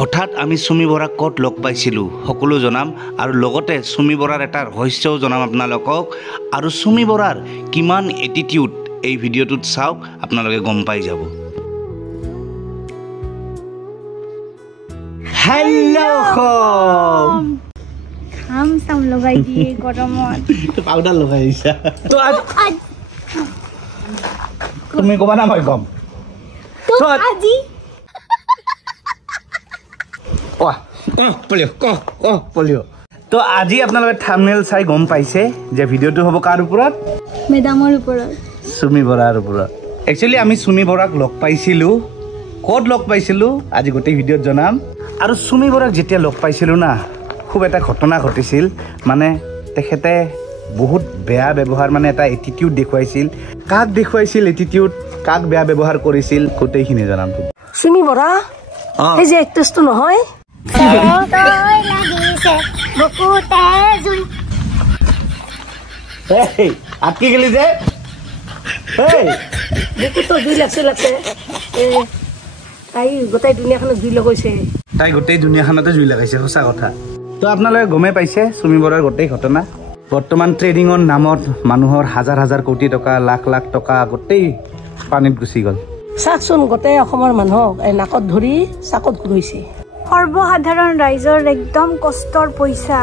হঠাৎ আমি সুমি বৰাক ক'ত লগ পাইছিলোঁ সকলো জনাম আৰু লগতে সুমি বৰাৰ এটা ৰহস্যও জনাম আপোনালোকক আৰু সুমি বৰাৰ কিমান এটিটিউড এই ভিডিঅ'টোত চাওক আপোনালোকে গম পাই যাব। হেল্ল' খাম চাম লগাই দিয়ে গৰমত পাউডাৰ লগাই দিছা তো তুমি ক'বা না মই কম তো আজি তো আজি আপোনালোকে থাম্বনেইল চাই গম পাইছে যে ভিডিঅ'টো হ'ব কাৰ ওপৰত মেডামৰ ওপৰত সুমি বৰাৰ ওপৰত। একচুৱেলি আমি সুমি বৰাক লগ পাইছিলোঁ ক'ত লগ পাইছিলোঁ আজি গোটেই ভিডিঅ'ত জনাম। আৰু সুমি বৰাক যেতিয়া লগ পাইছিলোঁ না খুব এটা ঘটনা ঘটিছিল মানে তেখেতে বহুত বেয়া ব্যৱহাৰ মানে এটা এটিটিউড দেখুৱাইছিল। কাক দেখুৱাইছিল এটিটিউড কাক বেয়া ব্যৱহাৰ কৰিছিল গোটেইখিনি জনাম। সুমি বৰা এই যে এক্ট্ৰেছটো নহয় আটকি গেলি যে বুকুতো জুই লাগছে তাই গোটেই দুনিয়াখনত জুই লগাইছে তাই গোটেই দুনিয়াখনতে জুই লগাইছে সঁচা কথা। তো আপোনালোকে গমেই পাইছে সুমি বৰাৰ গোটেই ঘটনা। বৰ্তমান ট্ৰেডিঙৰ নামত মানুহৰ হাজাৰ হাজাৰ কোটি টকা লাখ লাখ টকা গোটেই পানীত গুচি গ'ল। চাওকচোন গোটেই অসমৰ মানুহক এই নাকত ধৰি চাকত ঘূৰাইছে। সৰ্বসাধাৰণ ৰাইজৰ একদম কষ্টৰ পইচা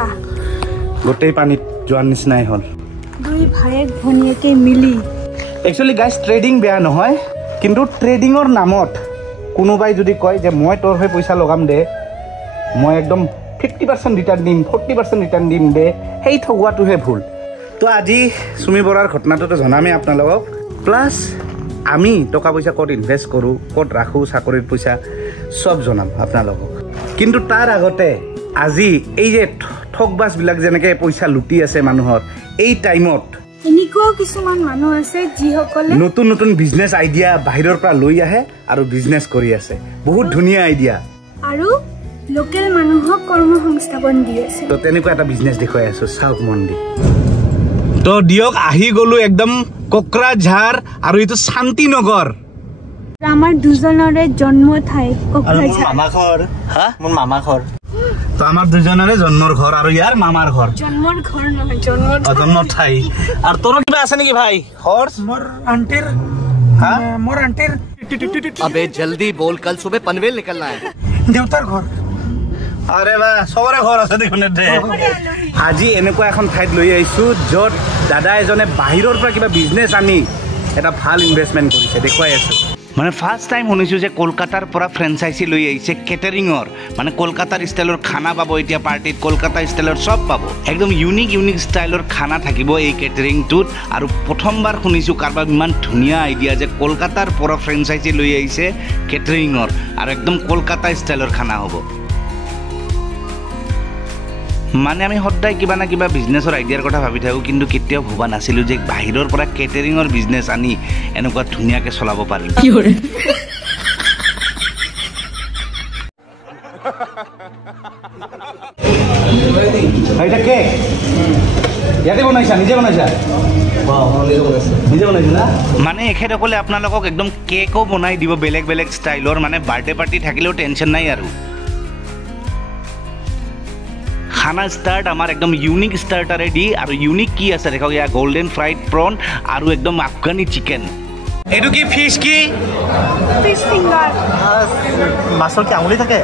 গোটেই পানীত যোৱাৰ নিচিনাই হ'ল। দুই ভায়েক ভনীয়েকে মিলি একচুৱেলি গাইজ ট্ৰেডিং বেয়া নহয় কিন্তু ট্ৰেডিঙৰ নামত কোনোবাই যদি কয় যে মই তোৰ হৈ পইচা লগাম দে মই একদম 50% ৰিটাৰ্ণ দিম 40% ৰিটাৰ্ণ দিম দে সেই ঠগোৱাটোহে ভুল। তো আজি সুমি বৰাৰ ঘটনাটোতো জনামেই আপোনালোকক প্লাছ আমি টকা পইচা ক'ত ইনভেষ্ট কৰোঁ ক'ত ৰাখোঁ চাকৰিৰ পইচা চব জনাম আপোনালোকক। কিন্তু তাৰ আগতে আজি এই যে ঠগবাজবিলাক যেনেকৈ পইচা লুটি আছে মানুহৰ এই টাইমত এনেকুৱাও কিছুমান মানুহ আছে যিসকলে নতুন নতুন বিজনেছ আইডিয়া বাহিৰৰ পৰা লৈ আহে আৰু বিজনেছ কৰি আছে বহুত ধুনীয়া আইডিয়া আৰু লোকেল মানুহক কৰ্মসংস্থাপন দি আছে। তো তেনেকুৱা এটা বিজনেছ দেখুৱাই আছোঁ চাওক মন দি। তো দিয়ক আহি গ'লো একদম কোকৰাঝাৰ আৰু এইটো শান্তিনগৰ আমাৰ দুজনৰে জন্ম ঠাই কোকৰাঝাৰ। মোৰ মামা ঘৰ তো আমাৰ দুজনৰে জন্মৰ ঘৰ আৰু ইয়াৰ মামাৰ ঘৰ জন্মৰ ঘৰ নহয় জন্মৰ ঠাই। আৰু তোৰ কিবা আছে নেকি ভাই হৰ্চ मोर आंटीर अबे जल्दी बोल कल सुबह पनवेल निकलना है देवतार घर আরে বা সবৰে ঘৰ আছে দেখোন দে। আজি এনেকুৱা এখন ঠাইত লৈ আহিছোঁ য'ত দাদা এজনে বাহিৰৰ পৰা কিবা বিজনেছ আনি এটা ভাল ইনভেষ্টমেণ্ট কৰিছে দেখুৱাই আছোঁ। মানে ফাৰ্ষ্ট টাইম শুনিছোঁ যে কলকাতাৰ পৰা ফ্ৰেঞ্চাইজি লৈ আহিছে কেটাৰিঙৰ মানে কলকাতাৰ ষ্টাইলৰ খানা পাব এতিয়া পাৰ্টিত কলকাতা ষ্টাইলৰ চব পাব একদম ইউনিক ষ্টাইলৰ খানা থাকিব এই কেটাৰিংটোত। আৰু প্ৰথমবাৰ শুনিছোঁ কাৰোবাৰ ইমান ধুনীয়া আইডিয়া যে কলকাতাৰ পৰা ফ্ৰেঞ্চাইজি লৈ আহিছে কেটাৰিঙৰ আৰু একদম কলকাতা ষ্টাইলৰ খানা হ'ব। মানে আমি সদায় কিবা না কিবা বিজনেছৰ আইডিয়াৰ কথা ভাবি থাকোঁ কিন্তু কেতিয়াও ভবা নাছিলোঁ যে বাহিৰৰ পৰা কেটাৰিঙৰ বিজনেছ আনি এনেকুৱা ধুনীয়াকৈ চলাব পাৰিম। এটা কেক ইয়াতে বনাইছা নিজে বনাইছা না মানে এখেতসকলে আপোনালোকক একদম কেকো বনাই দিব বেলেগ বেলেগ ষ্টাইলৰ মানে বাৰ্থডে পাৰ্টি থাকিলেও টেনশ্যন নাই আৰু। খানা ষ্টাৰ্ট আমাৰ একদম ইউনিক ষ্টাৰ্টাৰে দি আৰু ইউনিক কি আছে দেখক ইয়াৰ গোল্ডেন ফ্ৰাইড প্ৰন আৰু একদম আফগানী চিকেন। এইটো কি ফিছ কি ফিছ ফিংগাৰ মাছৰ কি আঙুলি থাকে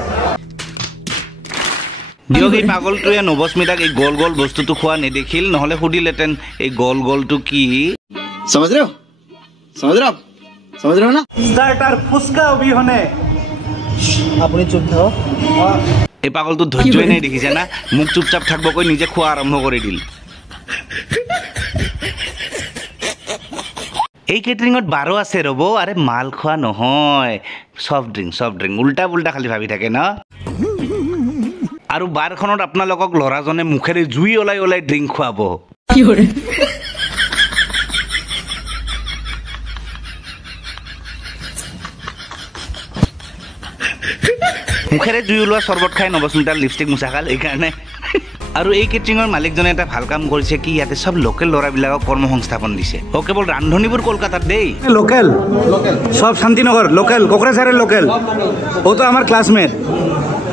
দিয়ক এই পাগলটোৱে নৱস্মিতাক এই গোল গোল বস্তুটো খোৱা নেদেখিল নহ'লে সুধিলেহেঁতেন এই গোল গোলটো কি। समझ रहे हो ना ষ্টাৰ্টাৰ ফুচকা অবিহনে আপুনি চুপ থাকক এই পাগলটো ধৈৰ্যই নাই দেখিছে না মোক চুপচাপ থাকিব কৈ নিজে খোৱা আৰম্ভ কৰি দিল। এই কেটাৰিঙত বাৰো আছে ৰ'ব আৰে মাল খোৱা নহয় চফ্ট ড্ৰিংক উল্টা পুল্টা খালি ভাবি থাকে ন। আৰু বাৰখনত আপোনালোকক ল'ৰাজনে মুখেৰে জুই ওলাই ড্ৰিংক খুৱাব। মুখেৰে জুই ওলোৱা চৰ্বত খাই নৱস্মিতাৰ লিপষ্টিক মোচা খাল এইকাৰণে। আৰু এই কেটাৰিঙৰ মালিকজনে এটা ভাল কাম কৰিছে কি ইয়াতে সব লোকেল ল'ৰাবিলাকক কৰ্মসংস্থাপন দিছে। ও কেৱল ৰান্ধনীবোৰ কলকাতাত দেই লোকেল সব শান্তিনগৰ লোকেল কোকৰাঝাৰৰ লোকেল ও তো আমাৰ ক্লাছমেট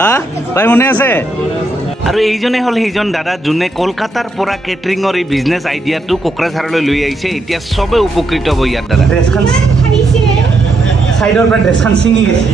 হা ভাই মনে আছে আৰু এইজনে হ'ল সেইজন দাদা যোনে কলকাতাৰ পৰা কেটাৰিঙৰ এই বিজনেছ আইডিয়াটো কোকৰাঝাৰলৈ লৈ আহিছে এতিয়া সবে উপকৃত হ'ব ইয়াৰ দ্বাৰা সাইডৰ পৰা ড্ৰেছখন ছিঙি গৈছে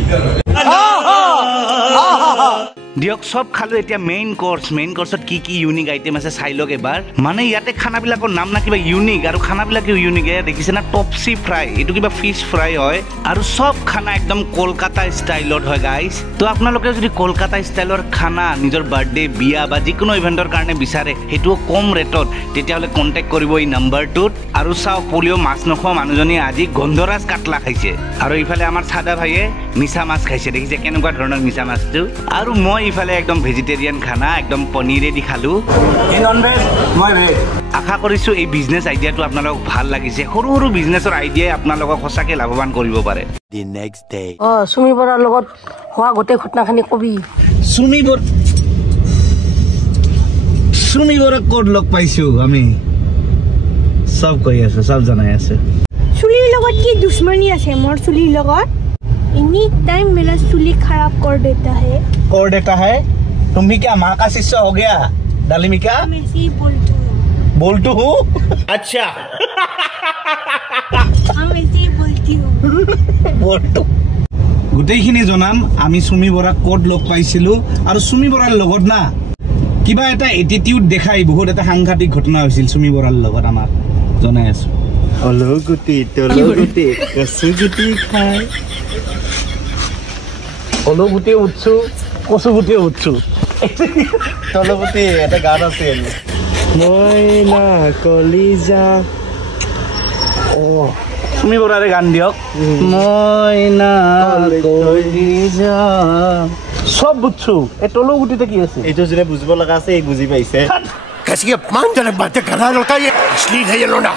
দিয়ক সব খালো এতিয়া মেইন কোৰ্সত কি কি ইউনিক আইটেম আছে চাই লওক এবাৰ মানে ইয়াতে খানাবিলাকৰ নাম না কিবা ইউনিক আৰু খানাবিলাকেও ইউনিক দেখিছে না টপসি ফ্ৰাই এইটো কিবা ফিশ ফ্ৰাই হয় আৰু সব খানা একদম কলকাতা ষ্টাইলত হয় গাইজ তো আপোনালোকে যদি কলকাতা ষ্টাইলৰ খানা নিজৰ বাৰ্থডে বিয়া বা যিকোনো ইভেন্টৰ কাৰণে বিচাৰে সেইটো কম ৰেটত তেতিয়াহ'লে কণ্টেক্ট কৰিব এই নাম্বাৰটোত আৰু চাও পলিঅ' মাছ নোখোৱা মানুহজনী আজি গন্ধৰাজ কাটলা খাইছে আৰু ইফালে আমাৰ সাদা ভাইয়ে মিছা মাছ খাইছে দেখিছে কেনেকুৱা ধৰণৰ মিছা মাছটো আৰু মই ইফালে একদম ভেজিটেৰিয়ান খানা একদম পনীৰে দি খালো এই নন ভেজ মই ভেজ আশা কৰিছো এই বিজনেছ আইডিয়াটো আপোনালোকক ভাল লাগিছে সৰু সৰু বিজনেছৰ আইডিয়াই আপোনালোকক সঁচাকৈ লাভৱান কৰিব পাৰে The next day. চুমি বৰাৰ লগত হোৱা গোটেই ঘটনাখিনি কবি চুমি বৰাক ক'ত লগ পাইছো আমি সব কৈ আছো সব জনাই আছে চুলিৰ লগত কি দুশ্মনী আছে মোৰ চুলিৰ লগত एनी टाइम मेरा चुली खराब कर देता है तुम भी क्या माँ का शिष्य हो गया डालिमिका मैं ऐसे ही बोलतू हूँ अच्छा हम ऐसे ही बोलती हूँ बोलतू গোটেইখিনি জনাম আমি চুমি বৰাক ক'ত লগ পাইছিলো আৰু চুমি বৰাৰ লগত না কিবা এটা এটিটিউড দেখাই বহুত এটা সাংঘাতিক ঘটনা হৈছিল চুমি বৰাৰ লগত আমাৰ জনাই আছো অলগুটি তলগুটি কচুগুটি খাই অলগুটি উঠছো কচুগুটি উঠছো তলগুটি এটা গান আছিল মইনা কলিজা চুমি বৰাৰে গান দিয়ক মইনা কলিজা সব বুঝছো এই তলগুটিতে কি আছে এইটো যেনে বুজিব লগা আছে এই বুজি পাইছে कैसी अपमानजनक बातें कर रहा है लड़का ये अश्लील है ये लोना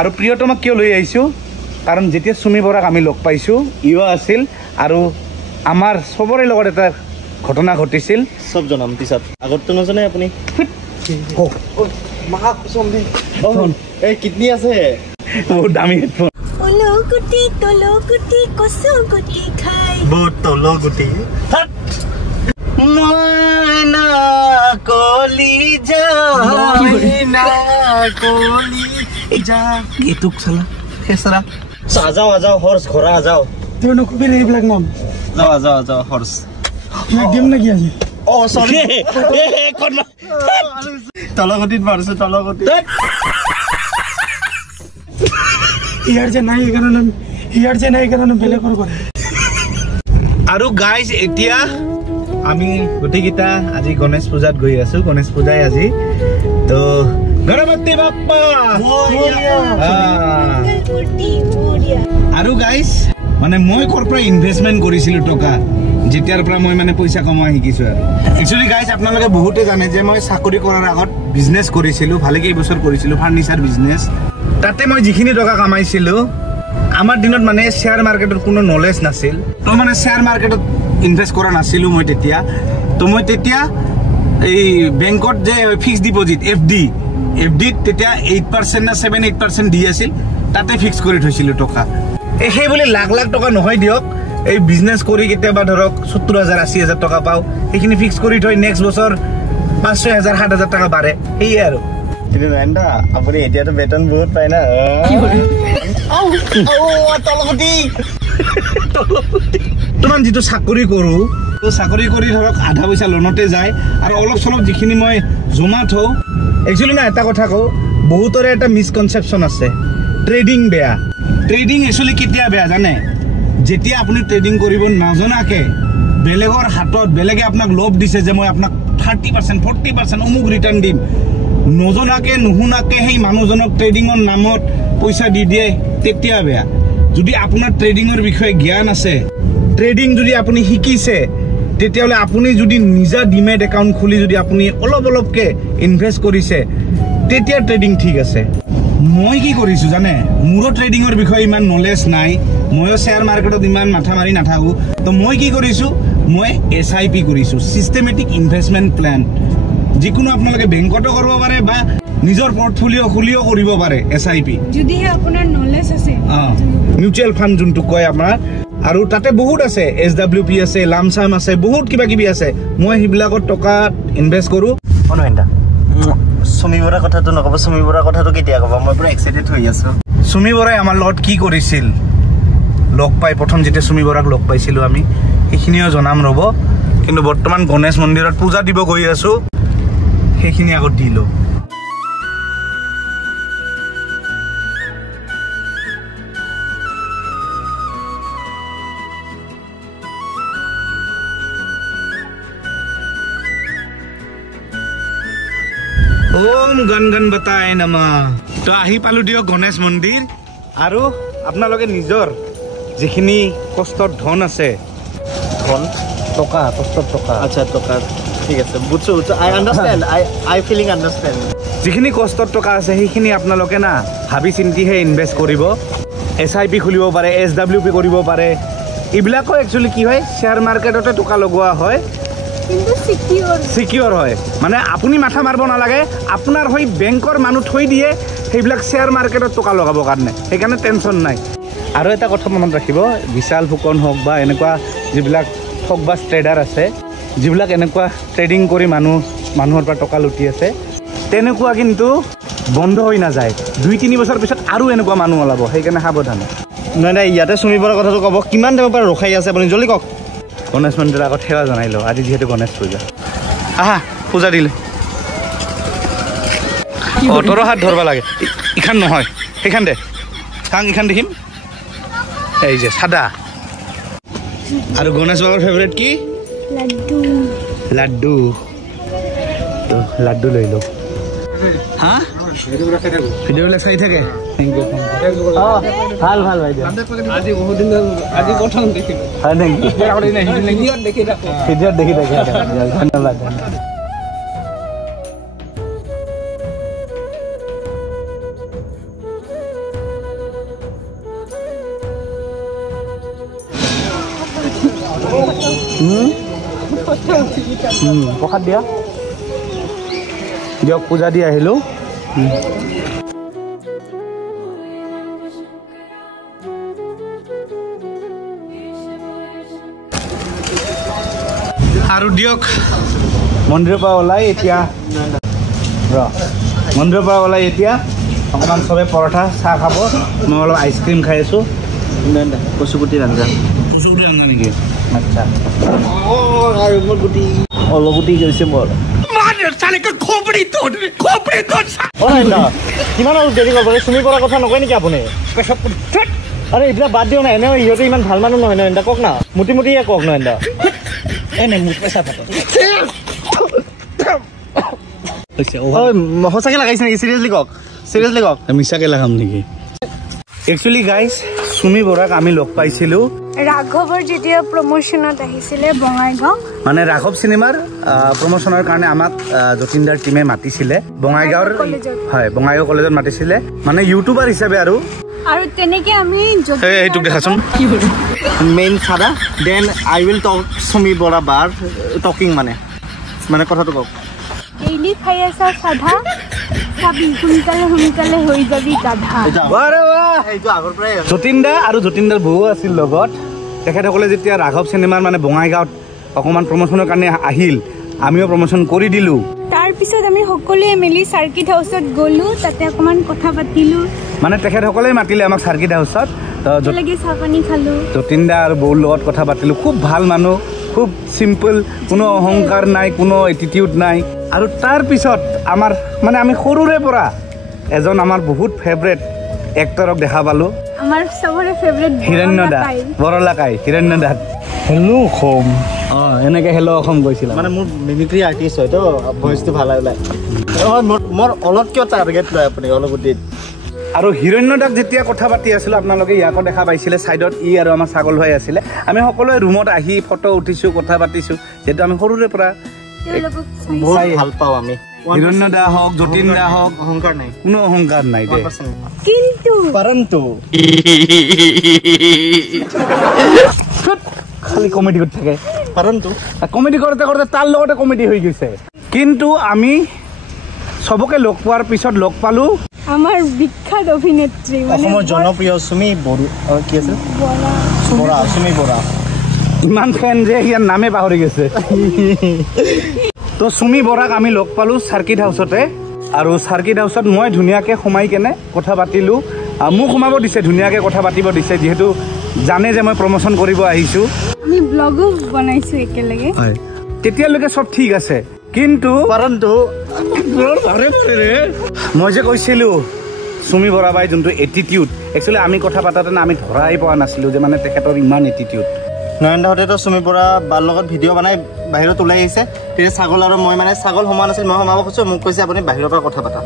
আৰু প্ৰিয়তমাক কিয় লৈ আহিছো কাৰণ যেতিয়া চুমি বৰাক আমি লগ পাইছো ইও আছিল আৰু আমাৰ সবৰে লগত এটা ঘটনা ঘটিছিল সব জনাম পিছত আগততো নজনে আপুনি মাহা কুসুম দি এই কিডনি আছে বহুত দামী হেডফোন অলগুটি তলগুটি কচুগুটি খাই বহুত তলগুটি মইনা কলিজা মইনা কলিজা গীতুক চালা ফেসরা আজাও আজাও হর্স ঘোড়া আজাও তুই নকবি এইবিলাক নাম যাও আজাও আজাও হর্স দিম নাকি আজি ও সরি তলগুটিত মারছে তলগুটি ইয়াৰ যে নাই এইকাৰণে বেলেগৰ কৰে আৰু গাইজ এতিয়া আমি গোটেইকেইটা আজি গণেশ পূজাত গৈ আছো গণেশ পূজাই আজি তো গণপতি বাপ্পা আৰু গাইজ মানে মই ক'ৰ পৰা ইনভেষ্টমেণ্ট কৰিছিলো টকা যেতিয়াৰ পৰা মই মানে পইচা কমাই শিকিছো আৰু একচুৱেলি গাইজ আপোনালোকে বহুতে জানে যে মই চাকৰি কৰাৰ আগত বিজনেছ কৰিছিলো ভালে কেইবছৰ কৰিছিলো ফাৰ্নিচাৰ বিজনেছ তাতে মই যিখিনি টকা কামাইছিলো আমাৰ দিনত মানে শ্বেয়াৰ মাৰ্কেটৰ কোনো নলেজ নাছিল তো মানে শ্বেয়াৰ মাৰ্কেটত ইনভেষ্ট কৰা নাছিলো মই তেতিয়া তো মই তেতিয়া এই বেংকত যে ফিক্স ডিপজিট এফডি তেতিয়া 8% না 7-8% দি আছিল তাতে ফিক্স কৰি থৈছিলো টকা সেই বুলি লাখ লাখ টকা নহয় দিয়ক এই বিজনেছ কৰি কেতিয়াবা ধৰক 70,000-80,000 টকা পাও সেইখিনি ফিক্স কৰি থৈ নেক্সট বছৰ 5,000-6,000-7,000 টকা বাঢ়ে সেয়ে আৰু কিন্তু জানা আপুনি এতিয়াতো বেতন বহুত পায় না তোমাৰ যিটো চাকৰি কৰো চাকৰি কৰি ধৰক আধা পইচা লোনতে যায় আৰু অলপ চলপ যিখিনি মই জমা থওঁ একচুৱেলি না এটা কথা কওঁ বহুতৰে এটা মিসকনচেপশ্যন আছে ট্ৰেডিং বেয়া ট্ৰেডিং একচুৱেলি কেতিয়া বেয়া জানে যেতিয়া আপুনি ট্ৰেডিং কৰিব নজনাকে বেলেগৰ হাতত বেলেগে আপোনাক লোভ দিছে যে মই আপোনাক 30% 40% অমুক ৰিটাৰ্ণ দিম নজনাকে নুশুনাকে সেই মানুহজনক ট্ৰেডিঙৰ নামত পইচা দি দিয়ে তেতিয়া বেয়া যদি আপোনাৰ ট্ৰেডিঙৰ বিষয়ে জ্ঞান আছে ট্ৰেডিং যদি আপুনি শিকিছে তেতিয়াহ'লে আপুনি যদি নিজা ডিমেট একাউণ্ট খুলি যদি আপুনি অলপকে ইনভেষ্ট কৰিছে তেতিয়া ট্ৰেডিং ঠিক আছে মই কি কৰিছো জানে মোৰো ট্ৰেডিঙৰ বিষয়ে ইমান নলেজ নাই ময়ো শ্বেয়াৰ মাৰ্কেটত ইমান মাথা মাৰি নাথাকো তো মই কি কৰিছো মই SIP কৰিছো চিষ্টেমেটিক ইনভেষ্টমেণ্ট প্লেন যিকোনো আপোনালোকে বেংকতো কৰিব পাৰে বা নিজৰ পৰ্টফলিঅ খুলিও কৰিব পাৰে SIP যদিহে আপোনাৰ নলেজ আছে মিউচুৱেল ফাণ্ড যোনটো কয় আপোনাৰ আৰু তাতে বহুত আছে SWP আছে লামচাম আছে বহুত কিবা কিবি আছে মই সেইবিলাকত টকা ইনভেষ্ট কৰো অনুহেন্দা সুমি বৰা কথাটো নকব সুমি বৰা কথাটো কেতিয়া কব মই পুৰা এক্সাইটেড হৈ আছো সুমি বৰাই আমাৰ লগত কি কৰিছিল লগ পাই প্ৰথম যেতিয়া সুমি বৰাক লগ পাইছিলো আমি সেইখিনিও জনাম ৰব কিন্তু বৰ্তমান গণেশ মন্দিৰত পূজা দিব গৈ আছো সেইখিনি আগত দিলো ওম গণ গণ বতায় নমঃ তো আহি পালো দিও গণেশ মন্দিৰ আৰু আপোনালোকে নিজৰ যিখিনি কষ্টৰ ধন আছে কোন টকা কষ্টৰ টকা আচ্ছা টকা ঠিক আছে বুঝছো আই আন্ডাৰস্ট্যান্ড আই ফিলিং আন্ডাৰস্ট্যান্ড যিখিনি কষ্টৰ টকা আছে সেইখিনি আপোনালোকে না ভাবি চিন্তিহে ইনভেষ্ট কৰিব SIP খুলিব পাৰে SWP কৰিব পাৰে এইবিলাকো একচুৱেলি কি হয় শ্বেয়াৰ মাৰ্কেটতে টকা লগোৱা হয় কিন্তু সিকিউৰ হয় মানে আপুনি মাথা মাৰিব নালাগে আপোনাৰ হৈ বেংকৰ মানুহ থৈ দিয়ে সেইবিলাক শ্বেয়াৰ মাৰ্কেটত টকা লগাব কাৰণে সেইকাৰণে টেনশ্যন নাই আৰু এটা কথা মনত ৰাখিব বিশাল ফুকন হওক বা এনেকুৱা যিবিলাক ঠগ বা ট্ৰেডাৰ আছে যিবিলাক এনেকুৱা ট্ৰেডিং কৰি মানুহৰ পৰা টকা লুটি আছে তেনেকুৱা কিন্তু বন্ধ হৈ নাযায় 2-3 বছৰ পিছত আৰু এনেকুৱা মানুহ ওলাব সেইকাৰণে সাৱধান নাই নাই ইয়াতে সুমি বৰা কথাটো কব কিমান টাইমৰ পৰা ৰখাই আছে আপুনি জলদি কওক গণেশ মন্দিৰৰ আগত সেৱা জনাই লওঁ আজি যিহেতু গণেশ পূজা আহা পূজা দিলে তোৰ হাত ধৰবা লাগে ইখান নহয় সেইখান দে কাং ইখান দেখিম এই যে সাদা আৰু গণেশ বাবাৰ ফেভাৰিট কি লাড্ডু তো লাড্ডু লৈ লওঁ হা ভিডিঅ'বিলাক চাই থাকে থেংক ইউ ভাল ভাল বাইদেউ আজি বহুত দিন আজি প্ৰথম দেখিলো হয় নেকি ভিডিঅ'ত দেখি থাকে ধন্যবাদ প্ৰসাদ দিয়া দিয়ক পূজা দি আহিলোঁ আৰু দিয়ক মন্দিৰৰ পৰা ওলাই এতিয়া মন্দিৰৰ পৰা ওলাই এতিয়া অকণমান চবে পৰঠা চাহ খাব মই অলপ আইচক্ৰীম খাই আছোঁ কচুগুটিৰ আঞ্জা কচুগুটি আঞ্জা নেকি আচ্ছা অলগুটি গৈছে মোৰ কিমান আৰু দেৰি কৰিব চুমি পৰা কথা নকয় নেকি আপুনি আৰে এইবিলাক বাদ দিওঁ না এনেও সিহঁতে ইমান ভাল মানুহ নহয় ন এন্দা কওক না মুটি মুটিয়ে কওক ন এন্দা এনে মোক পইচা পাতে সঁচাকে লাগাইছে নেকি চিৰিয়াছলি কওক মিছাকে লগাম নেকি একচুৱেলি গাইজ চুমি বৰাক আমি লগ পাইছিলোঁ ৰাঘৱৰ যেতিয়া প্ৰমোশ্যনত আহিছিলে বঙাইগাঁও মানে ৰাঘৱ চিনেমাৰ প্ৰমোশ্যনৰ কাৰণে আমাক যতীন্দাৰ টিমে মাতিছিলে বঙাইগাঁৱৰ হয় বঙাইগাঁও কলেজত মাতিছিলে মানে ইউটিউবাৰ হিচাপে আৰু তেনেকে আমি এইটোক দেখাচোন মেইন চাদা দেন আই উইল টক চুমি বৰা বাৰ টকিং মানে কথাটো কওক ডেইলি খাই আছা চাধা চাবি সোনকালে হৈ যাবি গাধা এইটো আগৰ পৰাই যতীন্দা আৰু যতীন্দাৰ বৌ আছিল লগত তেখেতসকলে যেতিয়া ৰাঘৱ চিনেমাৰ মানে বঙাইগাঁৱত অকণমান প্ৰমোশ্যনৰ কাৰণে আহিল আমিও প্ৰমোশ্যন কৰি দিলোঁ তাৰপিছত আমি সকলোৱে মিলি চাৰ্কিট হাউচত গ'লোঁ তাতে অকণমান কথা পাতিলোঁ মানে তেখেতসকলেই মাতিলে আমাক চাৰ্কিট হাউচত একেলগে চাহ পানী খালোঁ যতীন্দা আৰু বৌৰ লগত কথা পাতিলোঁ খুব ভাল মানুহ খুব চিম্পল কোনো অহংকাৰ নাই কোনো এটিটিউড নাই আৰু তাৰপিছত আমাৰ মানে আমি সৰুৰে পৰা এজন আমাৰ বহুত ফেভৰেট এক্টৰক দেখা পালোঁ আমাৰ চবৰে ফেভৰেট হিৰণ্য দা বৰলাকাই হিৰণ্য দা হেল্ল' অসম এনেকৈ হেল্ল' অসম কৈছিল মানে মোৰ মিমিক্ৰি আৰ্টিষ্ট হয় তো ভইচটো ভাল ওলাই মোৰ অলপ কিয় টাৰ্গেট লয় আপুনি অলগুটিত আৰু হিৰণ্য দাক যেতিয়া কথা পাতি আছিলোঁ আপোনালোকে ইয়াকো দেখা পাইছিলে ছাইডত ই আৰু আমাৰ ছাগল হৈ আছিলে আমি সকলোৱে ৰুমত আহি ফটো উঠিছোঁ কথা পাতিছোঁ যিহেতু আমি সৰুৰে পৰা বহুত ভাল পাওঁ আমি হিৰণ্য দা হওক যতীন দা হওক অহংকাৰ নাই কোনো অহংকাৰ নাই দে কিন্তু পৰন্তু খালি কমেডি কৰি থাকে পৰন্তু কমেডি কৰোঁতে কৰোঁতে তাৰ লগতে কমেডি হৈ গৈছে কিন্তু আমি চবকে লগ পোৱাৰ পিছত লগ পালোঁ আমাৰ বিখ্যাত অভিনেত্ৰী অসমৰ জনপ্ৰিয় চুমি বড়ো কি আছে বৰা সুমি বৰা ইমান ফেন যে ইয়াৰ নামে পাহৰি গৈছে তো সুমি বৰাক আমি লগ পালোঁ চাৰ্কিট হাউচতে আৰু চাৰ্কিট হাউচত মই ধুনীয়াকৈ সোমাই কেনে কথা পাতিলোঁ মোক সোমাব দিছে ধুনীয়াকৈ কথা পাতিব দিছে যিহেতু জানে যে মই প্ৰমোশ্যন কৰিব আহিছোঁ আমি ব্লগো বনাইছো একেলগে তেতিয়ালৈকে চব ঠিক আছে কিন্তু মই যে কৈছিলোঁ সুমি বৰা বাই যোনটো এটিটিউড একচুৱেলি আমি কথা পাতাতেনে আমি ধৰাই পোৱা নাছিলোঁ যে মানে তেখেতৰ ইমান এটিটিউড নয়নদাহঁতেতো সুমি বৰা বাৰ লগত ভিডিঅ' বনাই বাহিৰত ওলাই আহিছে তেতিয়া ছাগল আৰু মই মানে ছাগল সোমোৱা নাছিল মই সোমাব খুজিছোঁ মোক কৈছে আপুনি বাহিৰৰ পৰা কথা পাতা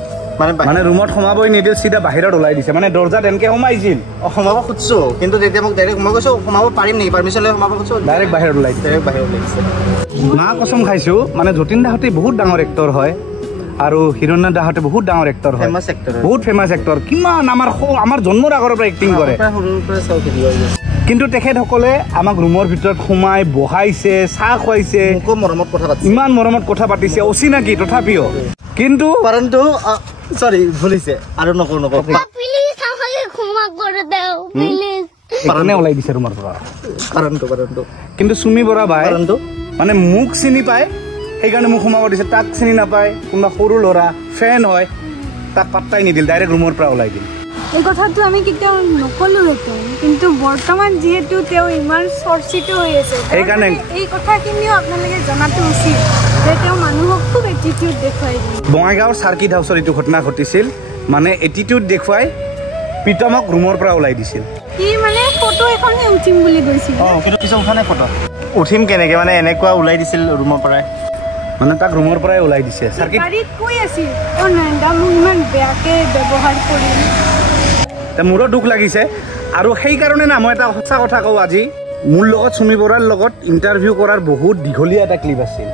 মানে ৰুমত সোমাবই নিদিল চিধা বাহিৰত ওলাই দিছে মানে দৰ্জাত এনেকৈ সোমাইছিল সোমাব খুজিছোঁ কিন্তু তেতিয়া মোক ডাইৰেক্ট মই কৈছোঁ সোমাব পাৰিম নেকি পাৰ্মিশ্যন লৈ সোমাব খুজিছোঁ ডাইৰেক্ট বাহিৰত ওলাই দিছে মা কচম খাইছোঁ মানে যতীন দাহঁতে বহুত ডাঙৰ এক্টৰ হয় আৰু হিৰণ্য দাহঁতে বহুত ডাঙৰ এক্টৰ হয় বহুত ফেমাছ এক্টৰ কিমান আমাৰ জন্মৰ আগৰ পৰা এক্টিং কৰে কিন্তু তেখেতসকলে আমাক ৰুমৰ ভিতৰত সোমাই বহাইছে চাহ খুৱাইছে মৰমত কথা পাতিছে ইমান মৰমত কথা পাতিছে অচিনাকি তথাপিও কিন্তু সৰি ভুলিছে আৰু নকৰো ওলাই দিছে ৰুমৰ পৰা কিন্তু সুমি বৰা বাই মানে মোক চিনি পায় সেইকাৰণে মোক সোমাব দিছে তাক চিনি নাপায় কোনোবা সৰু ল'ৰা ফেন হয় তাক পাত্তাই নিদিল ডাইৰেক্ট ৰুমৰ পৰা ওলাই দিল এই কথাটো আমি কেতিয়াও নকলোহেঁতেন কিন্তু বৰ্তমান যিহেতু তেওঁ ইমান চৰ্চিত হৈ আছে সেইকাৰণে এই কথাখিনিও আপোনালোকে জনাটো উচিত যে তেওঁ মানুহক খুব এটিটিউড দেখুৱাই দিয়ে বঙাইগাঁৱৰ চাৰ্কিট হাউচৰ এইটো ঘটনা ঘটিছিল মানে এটিটিউড দেখুৱাই প্ৰীতমক ৰুমৰ পৰা ওলাই দিছিল সি মানে ফটো এখনহে উঠিম বুলি গৈছিল কিন্তু পিছত উঠা নাই ফটো উঠিম কেনেকৈ মানে এনেকুৱা ওলাই দিছিল ৰুমৰ পৰাই মানে তাক ৰুমৰ পৰাই ওলাই দিছে চাৰ্কিট গাড়ীত কৈ আছিল নয়নদা মোক ইমান বেয়াকৈ ব্যৱহাৰ কৰিম মোৰো দুখ লাগিছে আৰু সেইকাৰণে না মই এটা সঁচা কথা কওঁ আজি মোৰ লগত সুমি বৰাৰ লগত ইণ্টাৰভিউ কৰাৰ বহুত দীঘলীয়া এটা ক্লিপ আছিল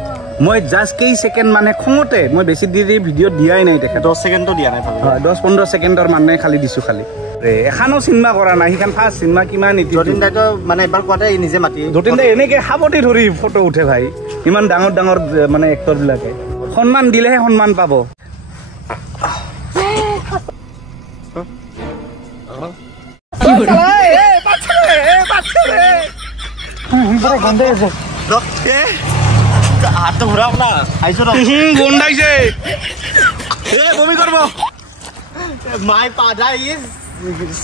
মই জাষ্ট কেই ছেকেণ্ড মানে খঙতে মই বেছি দেৰি ভিডিঅ' দিয়াই নাই তেখেত 10 ছেকেণ্ডো দিয়া নাই হয় 10-15 ছেকেণ্ডৰ মানে খালি দিছোঁ খালি এখানো চিনেমা কৰা নাই সেইখন ফাৰ্ষ্ট চিনেমা কিমান যতীন দাইতো মানে এবাৰ কোৱাতে নিজে মাতি যতীন দাই এনেকৈ সাৱটি ধৰি ফটো উঠে ভাই ইমান ডাঙৰ ডাঙৰ মানে এক্টৰবিলাকে সন্মান দিলেহে সন্মান পাব হাতটো ঘূৰাওক না আহিছোঁ গোন্ধাইছে বমি কৰিব my powder is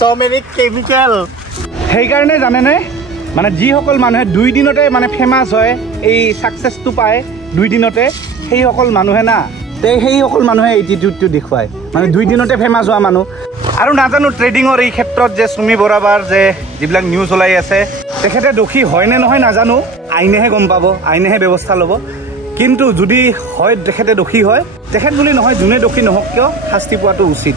so many chemical সেইকাৰণে জানেনে মানে যিসকল মানুহে 2 দিনতে মানে ফেমাছ হয় এই ছাকচেছটো পায় 2 দিনতে সেইসকল মানুহে না সেইসকল মানুহে এটিটিউডটো দেখুৱায় মানে 2 দিনতে ফেমাছ হোৱা মানুহ আৰু নাজানো ট্ৰেডিঙৰ এই ক্ষেত্ৰত যে সুমি বৰাবাৰ যে যিবিলাক নিউজ ওলাই আছে তেখেতে দোষী হয় নে নহয় নাজানো আইনেহে গম পাব আইনেহে ব্যৱস্থা ল'ব কিন্তু যদি হয় তেখেতে দোষী হয় তেখেত বুলি নহয় যোনে দোষী নহওক কিয় শাস্তি পোৱাটো উচিত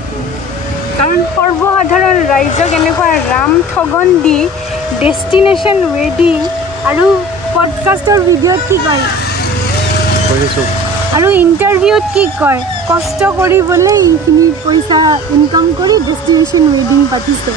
কাৰণ সৰ্বসাধাৰণ ৰাইজক এনেকুৱা ৰাম ঠগন দি ডেষ্টিনেশ্যন ৱেডিং আৰু পডকাষ্টৰ ভিডিঅ'ত কি কয় আৰু ইণ্টাৰভিউত কি কয় কষ্ট কৰিবলৈ এইখিনি পইচা ইনকাম কৰি ডেষ্টিনেশ্যন ৱেডিং পাতিছে